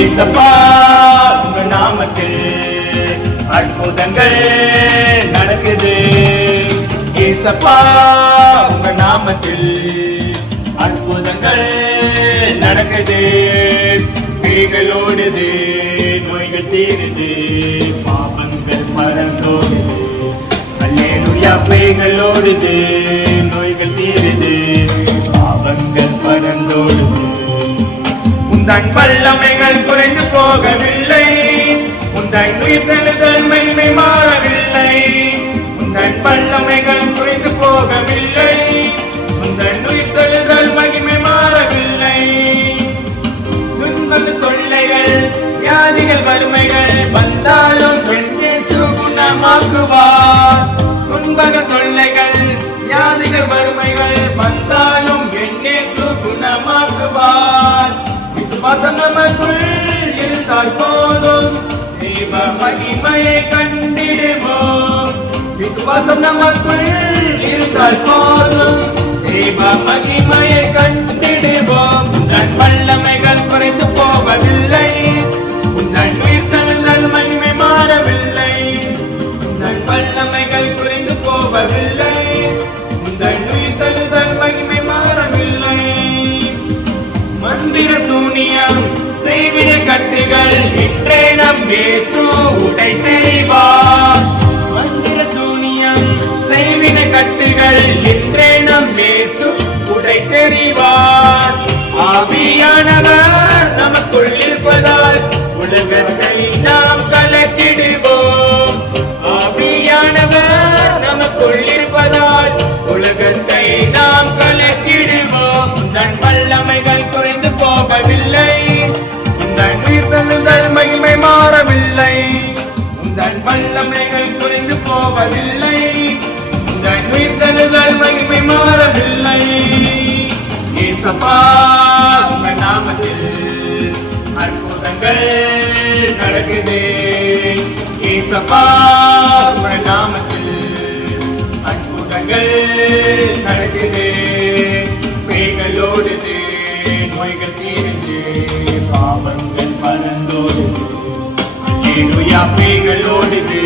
ஏசப்பா உங்க நாமத்தில் அற்புதங்கள் நடக்குது. ஏசப்பா உங்க நாமத்தில் அற்புதங்கள் நடக்குது. பேய்களோடுது, நோய்கள் தீருது, பாவங்கள் பறந்தோடுது. அல்லேலூயா. பேய்களோடுது, நோய்கள் தீருது, பாவங்கள் பறந்தோடுது. உந்தன் வல்லமைகள் குறைந்து போகவில்லை, உந்தன் உயிர்த்தெழுதல் மகிமை மாறவில்லை. உந்தன் வல்லமைகள் குறைந்து போகவில்லை, உந்தன் உயிர்த்தெழுதல் மகிமை மாறவில்லை. துன்பங்கள் தொல்லைகள் வியாதிகள் வறுமைகள் வந்தாலும் என் இயேசு குணமாக்குவார். துன்பக தொல்லைகள் வியாதிகள் வறுமைகள் வந்தாலும் என் இயேசு குணமாக்குவார். விசுவாசம் நமக்குள் இருந்தால் போதும், தெய்வ மகிமையை கண்டிடுவோம். விசுவாசம் நமக்குள் இருந்தால் போதும், தெய்வ மகிமையை கண்டிடுவோம். உன் வல்லமைகள் குறைந்து போவதில்லை, உன் உயிர்த்தெழுதல் மகிமை மாறவில்லை. உன் வல்லமைகள் குறைந்து போவதில்லை, உன் உயிர்த்தெழுதல் மகிமை மாறவில்லை. மந்திர சூனியம் செய்வின கட்டுகள் இன்றே நம் இயேசு உடை தெரிவார். மந்திர சூனியம் செய்வின கட்டுகள் இன்றே நம் இயேசு உடை தெரிவார். ஆவியானவர் நமக்குள் இருப்பதால் உலகத்தை நாம் கலக்கிடுவோம். ஆவியானவர் நமக்குள் இருப்பதால் உலகத்தை நாம் கலக்கிடுவோம். தன் வல்லமைகள் குறைந்து போகவில்லை, உந்தன் உயிர்த்தெழுதல் மகிமை மாறவில்லை. உந்தன் வல்லமைகள் குறைந்து போவதில்லை, உந்தன் உயிர்த்தெழுதல் மகிமை மாறவில்லை. ஏசப்பா உங்க நாமத்தில் அற்புதங்கள் நடக்குது. ஏசப்பா உங்க நாமத்தில் அற்புதங்கள் நடக்குது. பேய்களோடுது, நோய்கள் தீருது, பாவங்கள் பறந்தோடுது. அல்லேலூயா. பேய்களோடுது,